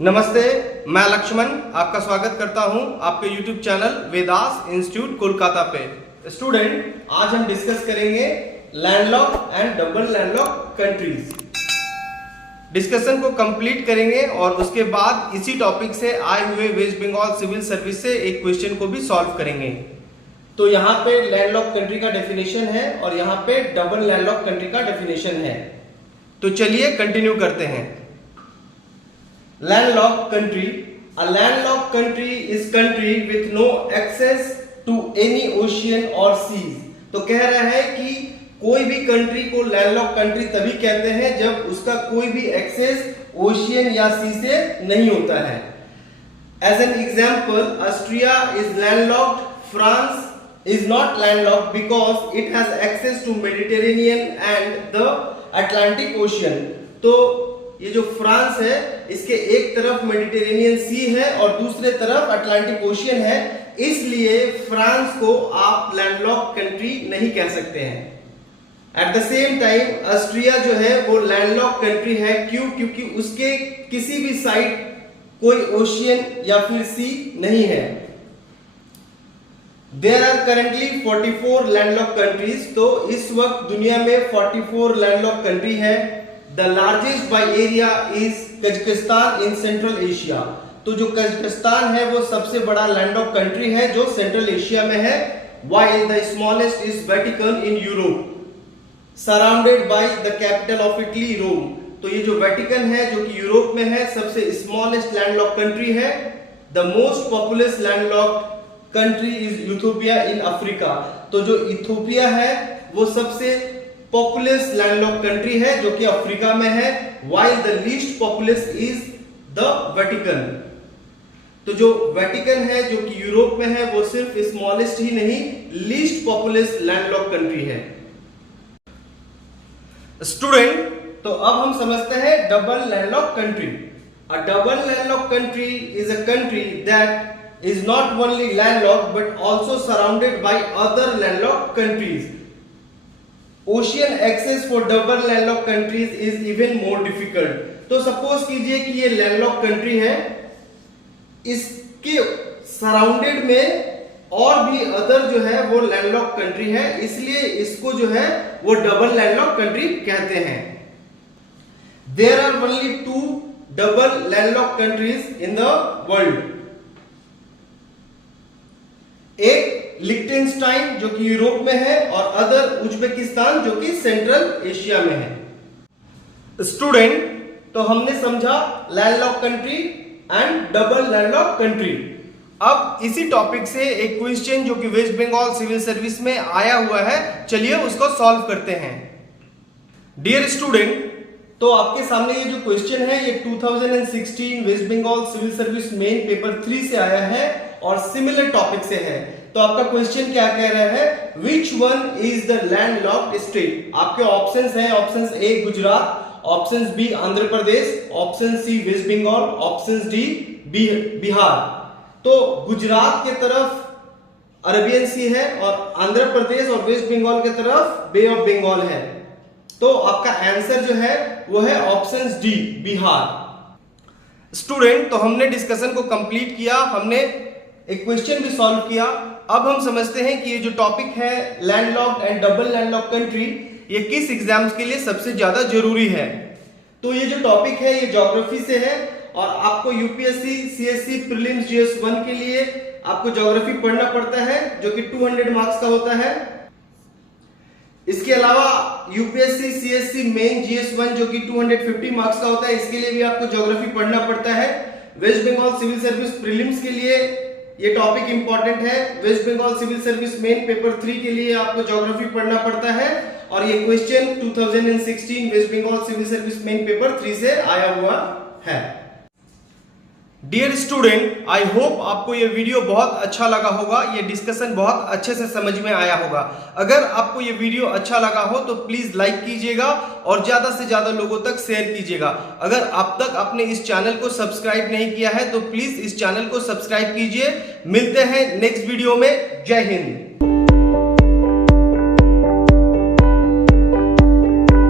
नमस्ते, मैं लक्ष्मण आपका स्वागत करता हूं आपके YouTube channel Vedas institute Kolkata पे। स्टूडेंट, आज हम डिस्कस करेंगे landlock and double landlock countries. Discussion को कंप्लीट करेंगे और उसके बाद इसी टॉपिक से आए हुए वेस्ट बंगाल सिविल सर्विस से एक क्वेश्चन को भी सॉल्व करेंगे। तो यहाँ पे लैंडलॉक कंट्री का डेफिनेशन है और यहाँ पे डबल लैंडलॉक कंट्री का डेफिनेशन है। तो चलिए कंटिन्यू करते हैं। Landlocked country. A landlocked country is country with no access to any ocean or seas. तो कह रहा है कि कोई भी कंट्री को लैंडलॉक कंट्री तभी कहते हैं जब उसका कोई भी एक्सेस ओशियन या सी से नहीं होता है। As an example, Austria is landlocked. France is not landlocked because it has access to Mediterranean and the Atlantic Ocean. तो ये जो फ्रांस है इसके एक तरफ मेडिटेरेनियन सी है और दूसरे तरफ अटलांटिक ओशियन है, इसलिए फ्रांस को आप लैंडलॉक कंट्री नहीं कह सकते हैं। At the same time Austria जो है वो लैंडलॉक कंट्री है। क्यों? क्योंकि उसके किसी भी साइड कोई ओशियन या फिर सी नहीं है। There are currently 44 landlock countries. तो इस वक्त दुनिया में 44 लैंडलॉक कंट्री है। The largest by area is Kazakhstan in Central Asia। तो जो कजाकिस्तान है वो सबसे बड़ा लैंडलॉक कंट्री है जो सेंट्रल एशिया में है। While the smallest is Vatican in Europe, surrounded by the capital of Italy, Rome। तो ये जो वेटिकन है जो कि यूरोप में है, सबसे स्मॉलेस्ट लैंडलॉक कंट्री है। The most populous landlocked country is Ethiopia in Africa। तो जो इथियोपिया है वो सबसे पॉपुलस लैंडलॉक कंट्री है जो कि अफ्रीका में है। while the least populous is the Vatican। तो जो वेटिकन है जो कि यूरोप में है वो सिर्फ स्मॉलेस्ट ही नहीं, लीस्ट पॉपुलस लैंडलॉक कंट्री है। स्टूडेंट, तो अब हम समझते हैं double landlock country. A double landlock country is a country that is not only landlocked but also surrounded by other landlock countries. Ocean access for double landlock countries is even more difficult. तो suppose कीजिए कि ये landlocked country है, इसके surrounded में और भी other जो है वो लैंडलॉक कंट्री है, इसलिए इसको जो है वो डबल लैंडलॉक कंट्री कहते हैं। There are only 2 double landlock countries in the world. एक लिechtenstein जो कि यूरोप में है और अदर उज्बेकिस्तान जो कि सेंट्रल एशिया में है। स्टूडेंट, तो हमने समझा landlock country and double landlock country. अब इसी टॉपिक से एक क्वेश्चन जो कि वेस्ट बंगाल सिविल सर्विस में आया हुआ है, चलिए उसको सॉल्व करते हैं। डियर स्टूडेंट, तो आपके सामने ये जो क्वेश्चन है ये 2016 waste Bengal civil service main paper 3 से आया है और सिमिलर टॉपिक से है। तो आपका क्वेश्चन क्या कह रहा है? Which one is the landlocked state? आपके ऑप्शंस हैं, options A Gujarat, options B Andhra Pradesh, option C West Bengal, option D Bihar. तो गुजरात के तरफ अरेबियन सी है और आंध्र प्रदेश और वेस्ट बंगाल के तरफ बे ऑफ बंगाल है। तो आपका आंसर जो है वो है ऑप्शन डी बिहार। स्टूडेंट, तो हमने डिस्कशन को कंप्लीट किया, हमने एक क्वेश्चन भी सॉल्व किया। अब हम समझते हैं कि ये जो टॉपिक है landlocked and double landlocked country, ये किस एग्जाम्स के लिए सबसे ज्यादा जरूरी है। तो ये जो टॉपिक है ये ज्योग्राफी से है और आपको यूपीएससी सीएससी प्रीलिम्स जीएस 1 के लिए आपको ज्योग्राफी पढ़ना पड़ता है जो कि 200 मार्क्स का होता है। इसके अलावा यूपीएससी सीएससी मेन जीएस 1 जो कि 250 मार्क्स का होता है, इसके लिए भी आपको ज्योग्राफी पढ़ना पड़ता है। West Bengal civil service prelims के लिए ये टॉपिक इंपॉर्टेंट है। West Bengal civil service main paper 3 के लिए आपको ज्योग्राफी पढ़ना पड़ता है और ये question 2016 waste Bengal civil service main paper 3 से आया हुआ है। डियर स्टूडेंट, आई होप आपको ये वीडियो बहुत अच्छा लगा होगा, ये डिस्कशन बहुत अच्छे से समझ में आया होगा। अगर आपको ये वीडियो अच्छा लगा हो तो प्लीज लाइक कीजिएगा और ज्यादा से ज्यादा लोगों तक शेयर कीजिएगा। अगर अब तक आपने इस चैनल को सब्सक्राइब नहीं किया है तो प्लीज इस चैनल को सब्सक्राइब कीजिए। मिलते हैं नेक्स्ट वीडियो में। जय हिंद।